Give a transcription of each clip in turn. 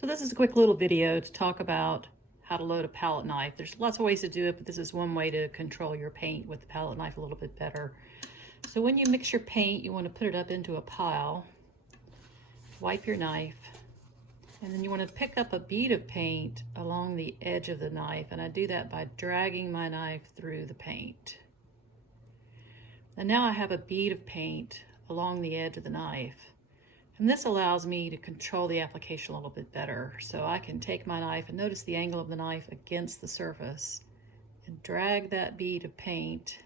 So this is a quick little video to talk about how to load a palette knife. There's lots of ways to do it, but this is one way to control your paint with the palette knife a little bit better. So when you mix your paint, you want to put it up into a pile, wipe your knife, and then you want to pick up a bead of paint along the edge of the knife, and I do that by dragging my knife through the paint. And now I have a bead of paint along the edge of the knife. And this allows me to control the application a little bit better. So I can take my knife and notice the angle of the knife against the surface and drag that bead of paint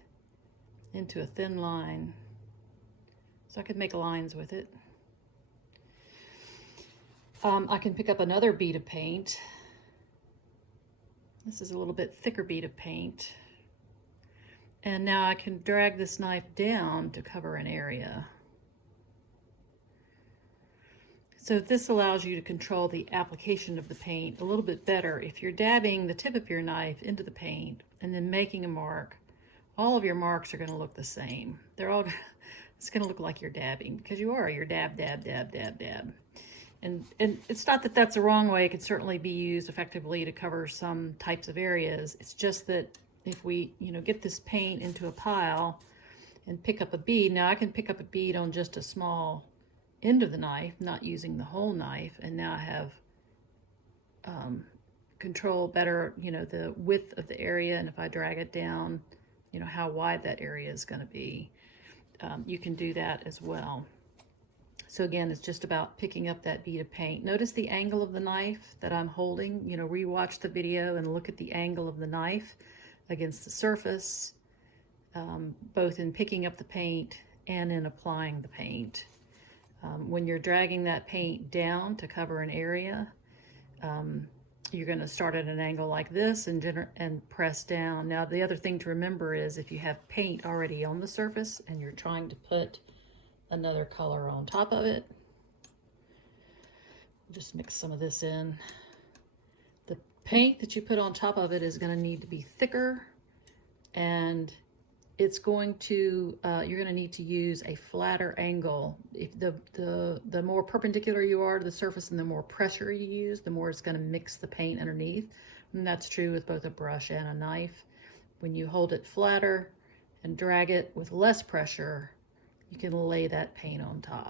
into a thin line. So I could make lines with it. I can pick up another bead of paint. This is a little bit thicker bead of paint. And now I can drag this knife down to cover an area. So this allows you to control the application of the paint a little bit better. If you're dabbing the tip of your knife into the paint and then making a mark, all of your marks are going to look the same. It's going to look like you're dabbing because you're dab, dab, dab, dab, dab. And it's not that that's the wrong way. It could certainly be used effectively to cover some types of areas. It's just that if we, get this paint into a pile and pick up a bead, now I can pick up a bead on just a small end of the knife, not using the whole knife, and now I have control better, the width of the area, and if I drag it down, how wide that area is going to be. You can do that as well. So again, it's just about picking up that bead of paint. Notice the angle of the knife that I'm holding. Rewatch the video and look at the angle of the knife against the surface, both in picking up the paint and in applying the paint. When you're dragging that paint down to cover an area, you're going to start at an angle like this and press down. Now, the other thing to remember is if you have paint already on the surface and you're trying to put another color on top of it, just mix some of this in. The paint that you put on top of it is going to need to be thicker, and it's going to, you're going to need to use a flatter angle. If the more perpendicular you are to the surface and the more pressure you use, the more it's going to mix the paint underneath. And that's true with both a brush and a knife. When you hold it flatter and drag it with less pressure, you can lay that paint on top.